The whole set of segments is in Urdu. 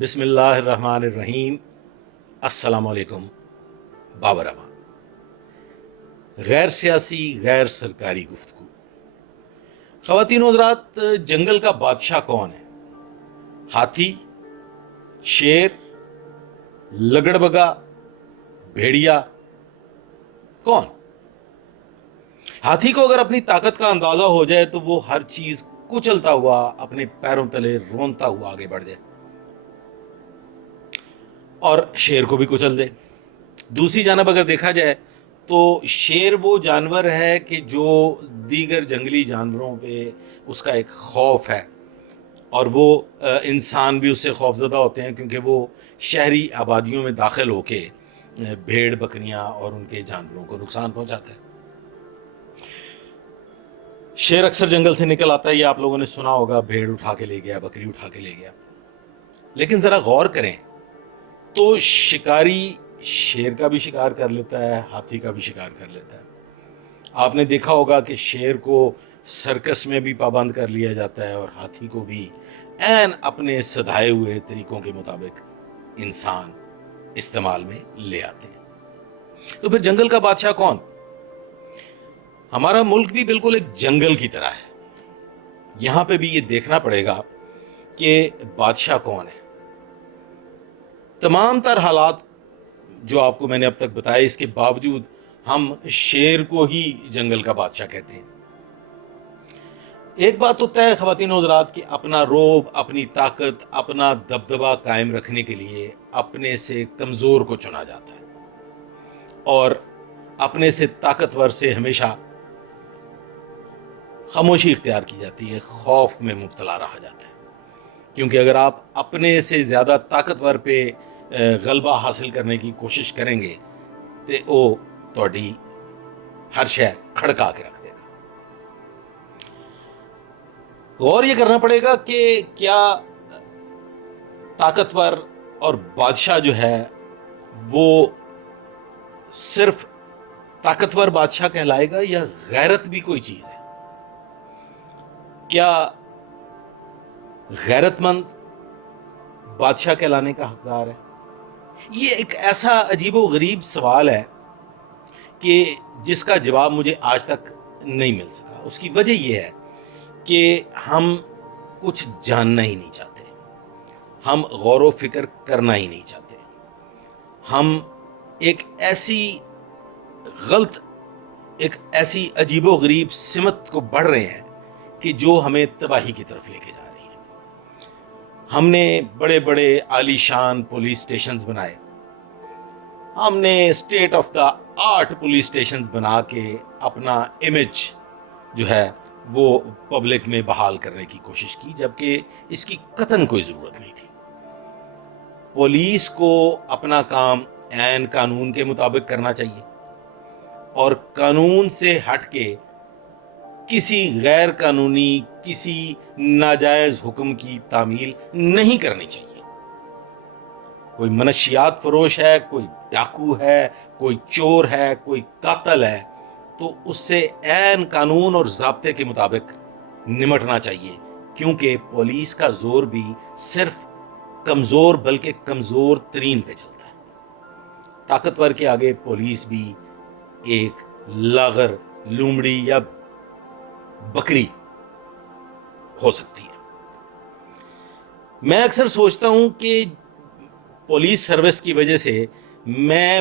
بسم اللہ الرحمن الرحیم۔ السلام علیکم۔ بابر امان۔ غیر سیاسی غیر سرکاری گفتگو۔ خواتین و حضرات، جنگل کا بادشاہ کون ہے؟ ہاتھی، شیر، لگڑبگا، بھیڑیا، کون؟ ہاتھی کو اگر اپنی طاقت کا اندازہ ہو جائے تو وہ ہر چیز کچلتا ہوا اپنے پیروں تلے رونتا ہوا آگے بڑھ جائے اور شیر کو بھی کچل دے۔ دوسری جانب اگر دیکھا جائے تو شیر وہ جانور ہے کہ جو دیگر جنگلی جانوروں پہ اس کا ایک خوف ہے، اور وہ انسان بھی اس سے خوف زدہ ہوتے ہیں کیونکہ وہ شہری آبادیوں میں داخل ہو کے بھیڑ بکریاں اور ان کے جانوروں کو نقصان پہنچاتا ہے۔ شیر اکثر جنگل سے نکل آتا ہے، یہ آپ لوگوں نے سنا ہوگا، بھیڑ اٹھا کے لے گیا، بکری اٹھا کے لے گیا۔ لیکن ذرا غور کریں تو شکاری شیر کا بھی شکار کر لیتا ہے، ہاتھی کا بھی شکار کر لیتا ہے۔ آپ نے دیکھا ہوگا کہ شیر کو سرکس میں بھی پابند کر لیا جاتا ہے اور ہاتھی کو بھی عین اپنے سدھائے ہوئے طریقوں کے مطابق انسان استعمال میں لے آتے ہیں۔ تو پھر جنگل کا بادشاہ کون؟ ہمارا ملک بھی بالکل ایک جنگل کی طرح ہے۔ یہاں پہ بھی یہ دیکھنا پڑے گا کہ بادشاہ کون ہے۔ تمام تر حالات جو آپ کو میں نے اب تک بتائے، اس کے باوجود ہم شیر کو ہی جنگل کا بادشاہ کہتے ہیں۔ ایک بات تو طے ہے خواتین و حضرات کہ اپنا روب، اپنی طاقت، اپنا دبدبہ قائم رکھنے کے لیے اپنے سے کمزور کو چنا جاتا ہے، اور اپنے سے طاقتور سے ہمیشہ خاموشی اختیار کی جاتی ہے، خوف میں مبتلا رہا جاتا ہے۔ کیونکہ اگر آپ اپنے سے زیادہ طاقتور پہ غلبہ حاصل کرنے کی کوشش کریں گے تو وہ تہاڈی ہر شے کھڑکا کے رکھ دے گا۔ غور یہ کرنا پڑے گا کہ کیا طاقتور اور بادشاہ جو ہے وہ صرف طاقتور بادشاہ کہلائے گا یا غیرت بھی کوئی چیز ہے؟ کیا غیرت مند بادشاہ کہلانے کا حقدار ہے؟ یہ ایک ایسا عجیب و غریب سوال ہے کہ جس کا جواب مجھے آج تک نہیں مل سکا۔ اس کی وجہ یہ ہے کہ ہم کچھ جاننا ہی نہیں چاہتے، ہم غور و فکر کرنا ہی نہیں چاہتے، ہم ایک ایسی عجیب و غریب سمت کو بڑھ رہے ہیں کہ جو ہمیں تباہی کی طرف لے کے جا رہی ہے۔ ہم نے بڑے بڑے عالی شان پولیس اسٹیشنز بنائے، ہم نے state of the art police stations بنا کے اپنا امیج جو ہے وہ پبلک میں بحال کرنے کی کوشش کی، جبکہ اس کی قطعاً کوئی ضرورت نہیں تھی۔ پولیس کو اپنا کام عین قانون کے مطابق کرنا چاہیے، اور قانون سے ہٹ کے کسی غیر قانونی، کسی ناجائز حکم کی تعمیل نہیں کرنی چاہیے۔ کوئی منشیات فروش ہے، کوئی ڈاکو ہے، کوئی چور ہے، کوئی قاتل ہے، تو اس سے عین قانون اور ضابطے کے مطابق نمٹنا چاہیے، کیونکہ پولیس کا زور بھی صرف کمزور بلکہ کمزور ترین پہ چلتا ہے۔ طاقتور کے آگے پولیس بھی ایک لاغر، لومڑی یا بکری ہو سکتی ہے۔ میں اکثر سوچتا ہوں کہ پولیس سروس کی وجہ سے میں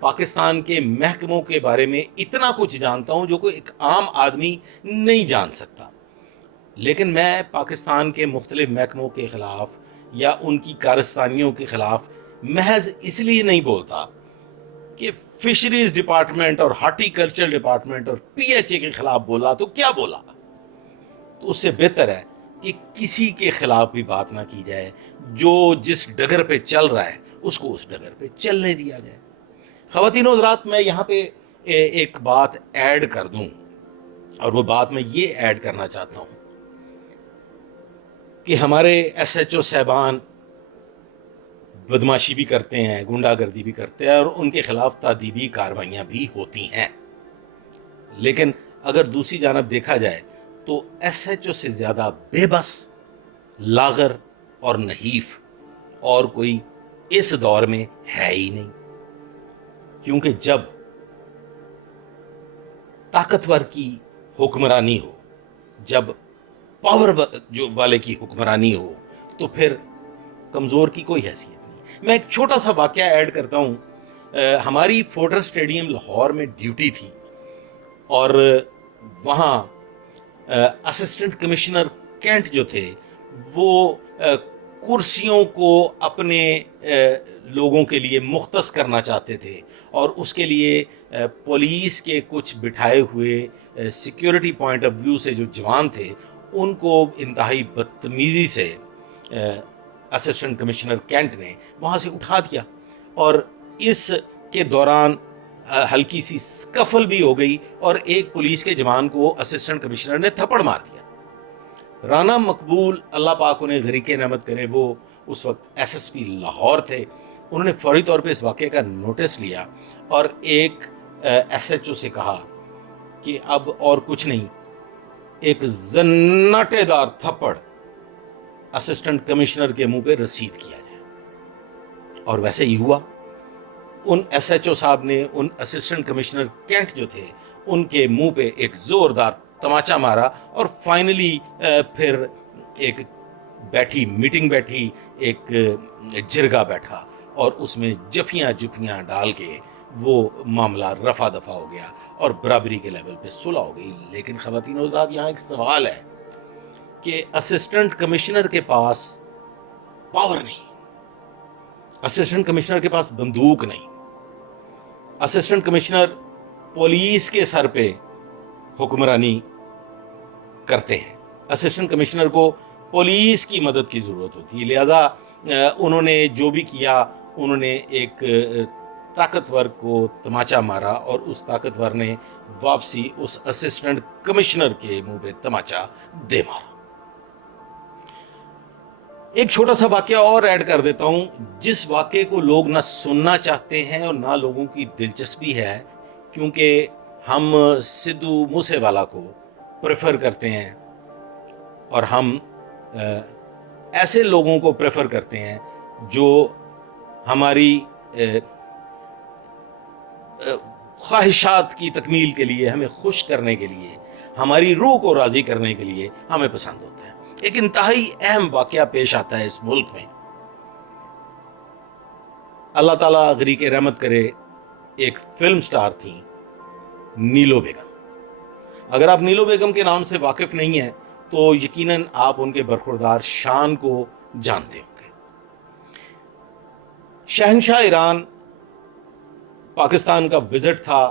پاکستان کے محکموں کے بارے میں اتنا کچھ جانتا ہوں جو کوئی ایک عام آدمی نہیں جان سکتا۔ لیکن میں پاکستان کے مختلف محکموں کے خلاف یا ان کی کارستانیوں کے خلاف محض اس لیے نہیں بولتا کہ فشریز ڈپارٹمنٹ اور ہارٹی کلچر ڈپارٹمنٹ اور پی ایچ اے کے خلاف بولا تو کیا بولا، تو اس سے بہتر ہے کہ کسی کے خلاف بھی بات نہ کی جائے، جو جس ڈگر پہ چل رہا ہے اس کو اس ڈگر پہ چلنے دیا جائے۔ خواتین و حضرات، میں یہاں پہ ایک بات ایڈ کر دوں، اور وہ بات میں یہ ایڈ کرنا چاہتا ہوں کہ ہمارے ایس ایچ او صاحبان بدماشی بھی کرتے ہیں، گنڈا گردی بھی کرتے ہیں، اور ان کے خلاف تادیبی کارروائیاں بھی ہوتی ہیں۔ لیکن اگر دوسری جانب دیکھا جائے تو ایس ایچ او سے زیادہ بے بس، لاغر اور نحیف اور کوئی اس دور میں ہے ہی نہیں، کیونکہ جب طاقتور کی حکمرانی ہو، جب پاور جو والے کی حکمرانی ہو، تو پھر کمزور کی کوئی حیثیت نہیں۔ میں ایک چھوٹا سا واقعہ ایڈ کرتا ہوں۔ ہماری فورٹر اسٹیڈیم لاہور میں ڈیوٹی تھی، اور وہاں اسسٹنٹ کمشنر کینٹ جو تھے وہ کرسیوں کو اپنے لوگوں کے لیے مختص کرنا چاہتے تھے، اور اس کے لیے پولیس کے کچھ بٹھائے ہوئے سیکیورٹی پوائنٹ آف ویو سے جو جوان تھے ان کو انتہائی بدتمیزی سے اسسٹنٹ کمشنر کینٹ نے وہاں سے اٹھا دیا، اور اس کے دوران ہلکی سی سکفل بھی ہو گئی، اور ایک پولیس کے جوان کو اسسٹنٹ کمشنر نے تھپڑ مار دیا۔ رانا مقبول، اللہ پاک انہیں غریق نعمت کرے، وہ اس وقت ایس ایس پی لاہور تھے، انہوں نے فوری طور پہ اس واقعے کا نوٹس لیا اور ایک ایس ایچ او سے کہا کہ اب اور کچھ نہیں، ایک زناٹے دار تھپڑ اسسٹنٹ کمشنر کے منہ پہ رسید کیا جائے۔ اور ویسے ہی ہوا۔ ان ایس ایچ او صاحب نے ان اسسٹنٹ کمشنر کینٹ جو تھے ان کے منہ پہ ایک زوردار تماچا مارا، اور فائنلی پھر ایک میٹنگ بیٹھی، ایک جرگہ بیٹھا، اور اس میں جفیاں ڈال کے وہ معاملہ رفع دفع ہو گیا اور برابری کے لیول پہ صلح ہو گئی۔ لیکن خواتین و حضرات، یہاں ایک سوال ہے کہ اسسٹنٹ کمشنر کے پاس پاور نہیں، اسسٹنٹ کمشنر کے پاس بندوق نہیں، اسسٹنٹ کمشنر پولیس کے سر پہ حکمرانی کرتے ہیں، اسسٹنٹ کمشنر کو پولیس کی مدد کی ضرورت ہوتی ہے، لہذا انہوں نے جو بھی کیا، انہوں نے ایک طاقتور کو تماچا مارا، اور اس طاقتور نے واپسی اس اسسٹنٹ کمشنر کے منہ پہ تماچا دے مارا۔ ایک چھوٹا سا واقعہ اور ایڈ کر دیتا ہوں، جس واقعے کو لوگ نہ سننا چاہتے ہیں اور نہ لوگوں کی دلچسپی ہے، کیونکہ ہم سدھو موسے والا کو پریفر کرتے ہیں، اور ہم ایسے لوگوں کو پریفر کرتے ہیں جو ہماری خواہشات کی تکمیل کے لیے، ہمیں خوش کرنے کے لیے، ہماری روح کو راضی کرنے کے لیے ہمیں پسند ہوتا ہے۔ ایک انتہائی اہم واقعہ پیش آتا ہے اس ملک میں۔ اللہ تعالیٰ غریق رحمت کرے، ایک فلم سٹار تھیں نیلو بیگم۔ اگر آپ نیلو بیگم کے نام سے واقف نہیں ہیں تو یقیناً آپ ان کے برخوردار شان کو جانتے ہوں گے۔ شہنشاہ ایران پاکستان کا وزٹ تھا،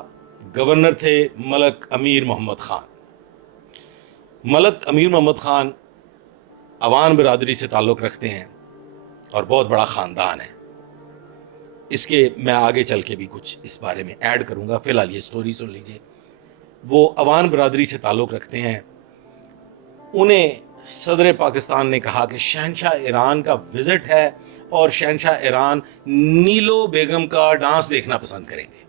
گورنر تھے ملک امیر محمد خان۔ ملک امیر محمد خان عوان برادری سے تعلق رکھتے ہیں اور بہت بڑا خاندان ہے۔ اس کے میں آگے چل کے بھی کچھ اس بارے میں ایڈ کروں گا، فی الحال یہ سٹوری سن لیجئے۔ وہ عوان برادری سے تعلق رکھتے ہیں۔ انہیں صدر پاکستان نے کہا کہ شہنشاہ ایران کا وزٹ ہے اور شہنشاہ ایران نیلو بیگم کا ڈانس دیکھنا پسند کریں گے۔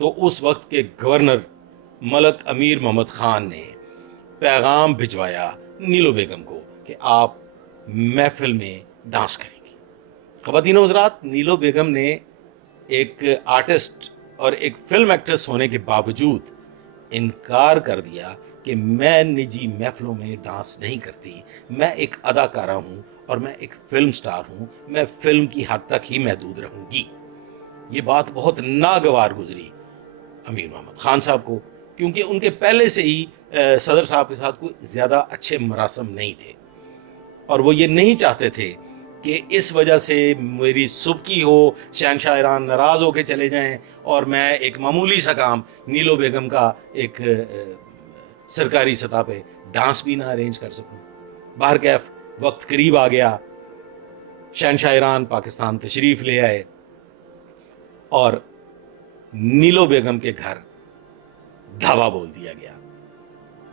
تو اس وقت کے گورنر ملک امیر محمد خان نے پیغام بھجوایا نیلو بیگم کو کہ آپ محفل میں ڈانس کریں گی۔ خواتین و حضرات، نیلو بیگم نے ایک آرٹسٹ اور ایک فلم ایکٹریس ہونے کے باوجود انکار کر دیا کہ میں نجی محفلوں میں ڈانس نہیں کرتی، میں ایک اداکارہ ہوں اور میں ایک فلم سٹار ہوں، میں فلم کی حد تک ہی محدود رہوں گی۔ یہ بات بہت ناگوار گزری امیر محمد خان صاحب کو، کیونکہ ان کے پہلے سے ہی صدر صاحب کے ساتھ کوئی زیادہ اچھے مراسم نہیں تھے، اور وہ یہ نہیں چاہتے تھے کہ اس وجہ سے میری سبکی ہو، شہنشاہ ایران ناراض ہو کے چلے جائیں اور میں ایک معمولی سا کام نیلو بیگم کا ایک سرکاری سطح پہ ڈانس بھی نہ ارینج کر سکوں۔ بہرکیف وقت قریب آ گیا، شہنشاہ ایران پاکستان تشریف لے آئے اور نیلو بیگم کے گھر دھاوا بول دیا گیا۔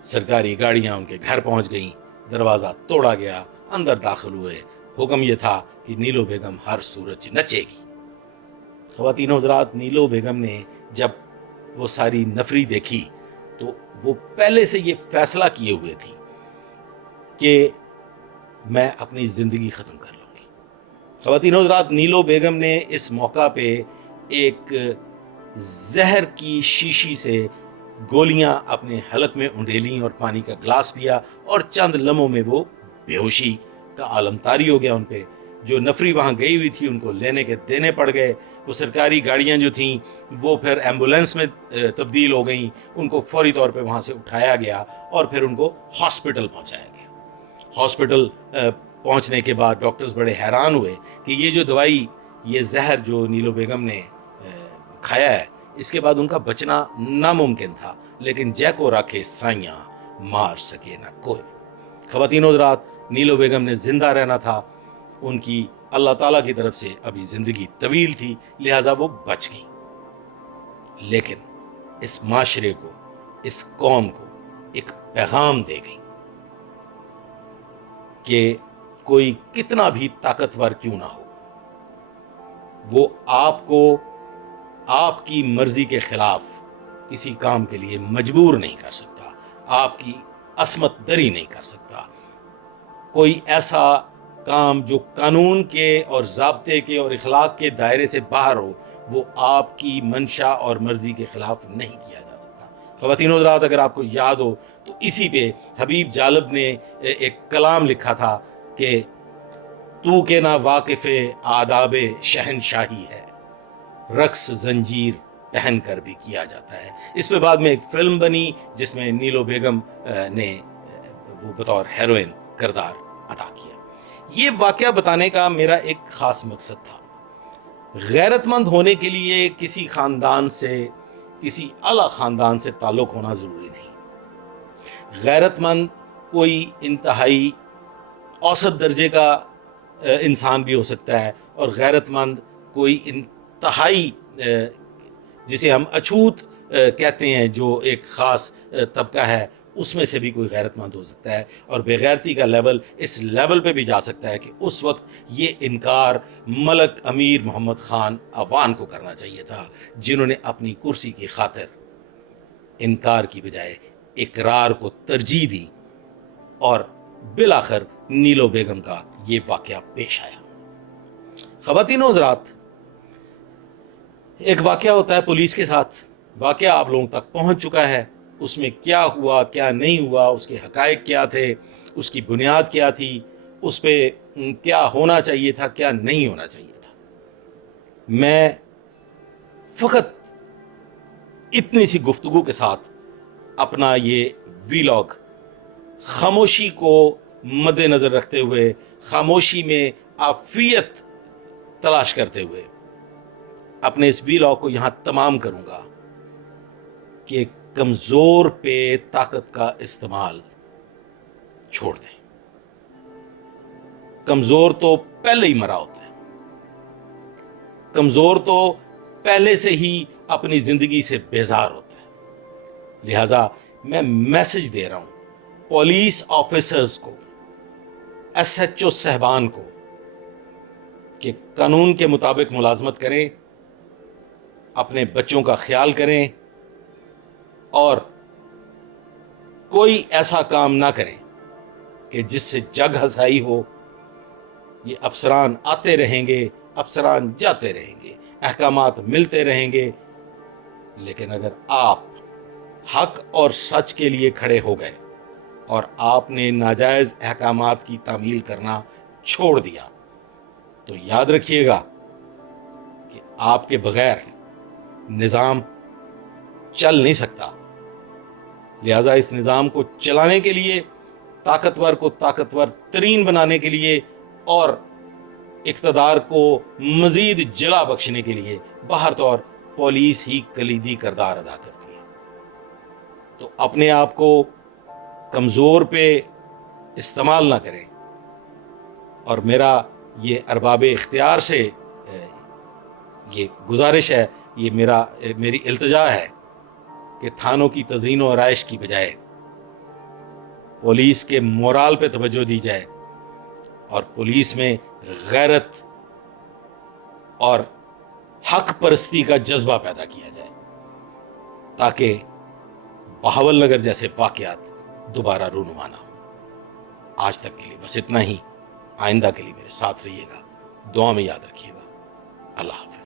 سرکاری گاڑیاں ان کے گھر پہنچ گئیں، دروازہ توڑا گیا، اندر داخل ہوئے۔ حکم یہ تھا کہ نیلو بیگم ہر صورت نچے گی۔ خواتین و حضرات، نیلو بیگم نے جب وہ ساری نفری دیکھی تو وہ پہلے سے یہ فیصلہ کیے ہوئے تھی کہ میں اپنی زندگی ختم کر لوں گی۔ خواتین و حضرات، نیلو بیگم نے اس موقع پہ ایک زہر کی شیشی سے گولیاں اپنے حلق میں انڈیلیں اور پانی کا گلاس پیا، اور چند لمحوں میں وہ بے ہوشی کا عالم طاری ہو گیا ان پہ۔ جو نفری وہاں گئی ہوئی تھی ان کو لینے کے دینے پڑ گئے، وہ سرکاری گاڑیاں جو تھیں وہ پھر ایمبولینس میں تبدیل ہو گئیں، ان کو فوری طور پہ وہاں سے اٹھایا گیا اور پھر ان کو ہاسپٹل پہنچایا گیا۔ ہاسپٹل پہنچنے کے بعد ڈاکٹرز بڑے حیران ہوئے کہ یہ جو دوائی، یہ زہر جو نیلو بیگم نے کھایا ہے، اس کے بعد ان کا بچنا ناممکن تھا، لیکن جے کو رکھے سائیاں مار سکے نہ کوئی۔ خواتین و حضرات، نیلو بیگم نے زندہ رہنا تھا، ان کی اللہ تعالیٰ کی طرف سے ابھی زندگی طویل تھی، لہٰذا وہ بچ گئیں، لیکن اس معاشرے کو، اس قوم کو ایک پیغام دے گئیں کہ کوئی کتنا بھی طاقتور کیوں نہ ہو، وہ آپ کو آپ کی مرضی کے خلاف کسی کام کے لیے مجبور نہیں کر سکتا، آپ کی عصمت دری نہیں کر سکتا۔ کوئی ایسا کام جو قانون کے اور ضابطے کے اور اخلاق کے دائرے سے باہر ہو، وہ آپ کی منشا اور مرضی کے خلاف نہیں کیا جا سکتا۔ خواتین و حضرات، اگر آپ کو یاد ہو تو اسی پہ حبیب جالب نے ایک کلام لکھا تھا کہ تو کے نا واقف آداب شہنشاہی ہے، رقص زنجیر پہن کر بھی کیا جاتا ہے۔ اس پہ بعد میں ایک فلم بنی جس میں نیلو بیگم نے وہ بطور ہیروئن کردار ادا کیا۔ یہ واقعہ بتانے کا میرا ایک خاص مقصد تھا۔ غیرت مند ہونے کے لیے کسی خاندان سے، کسی اعلیٰ خاندان سے تعلق ہونا ضروری نہیں۔ غیرت مند کوئی انتہائی اوسط درجے کا انسان بھی ہو سکتا ہے، اور غیرت مند کوئی انتہائی جسے ہم اچھوت کہتے ہیں، جو ایک خاص طبقہ ہے، اس میں سے بھی کوئی غیرت مند ہو سکتا ہے، اور بے غیرتی کا لیول اس لیول پہ بھی جا سکتا ہے کہ اس وقت یہ انکار ملک امیر محمد خان عوان کو کرنا چاہیے تھا، جنہوں نے اپنی کرسی کی خاطر انکار کی بجائے اقرار کو ترجیح دی، اور بالآخر نیلو بیگم کا یہ واقعہ پیش آیا۔ خواتین و حضرات، ایک واقعہ ہوتا ہے پولیس کے ساتھ، واقعہ آپ لوگوں تک پہنچ چکا ہے، اس میں کیا ہوا کیا نہیں ہوا، اس کے حقائق کیا تھے، اس کی بنیاد کیا تھی، اس پہ کیا ہونا چاہیے تھا کیا نہیں ہونا چاہیے تھا۔ میں فقط اتنی سی گفتگو کے ساتھ اپنا یہ ویلاگ خاموشی کو مد نظر رکھتے ہوئے، خاموشی میں عافیت تلاش کرتے ہوئے اپنے اس ویلاگ کو یہاں تمام کروں گا کہ کمزور پہ طاقت کا استعمال چھوڑ دیں۔ کمزور تو پہلے ہی مرا ہوتا ہے، کمزور تو پہلے سے ہی اپنی زندگی سے بیزار ہوتا ہے۔ لہذا میں میسج دے رہا ہوں پولیس آفیسرز کو، ایس ایچ او صاحبان کو، کہ قانون کے مطابق ملازمت کریں، اپنے بچوں کا خیال کریں، اور کوئی ایسا کام نہ کریں کہ جس سے جگ ہنسائی ہو۔ یہ افسران آتے رہیں گے، افسران جاتے رہیں گے، احکامات ملتے رہیں گے، لیکن اگر آپ حق اور سچ کے لیے کھڑے ہو گئے اور آپ نے ناجائز احکامات کی تعمیل کرنا چھوڑ دیا، تو یاد رکھیے گا کہ آپ کے بغیر نظام چل نہیں سکتا۔ لہذا اس نظام کو چلانے کے لیے، طاقتور کو طاقتور ترین بنانے کے لیے، اور اقتدار کو مزید جلا بخشنے کے لیے باہر طور پولیس ہی کلیدی کردار ادا کرتی ہے۔ تو اپنے آپ کو کمزور پہ استعمال نہ کریں، اور میرا یہ ارباب اختیار سے یہ گزارش ہے، یہ میری التجا ہے کہ تھانوں کی تزئین و آرائش کی بجائے پولیس کے مورال پہ توجہ دی جائے، اور پولیس میں غیرت اور حق پرستی کا جذبہ پیدا کیا جائے، تاکہ بہاول نگر جیسے واقعات دوبارہ رونما نہ ہوں۔ آج تک کے لیے بس اتنا ہی، آئندہ کے لیے میرے ساتھ رہیے گا۔ دعا میں یاد رکھیے گا. اللہ حافظ.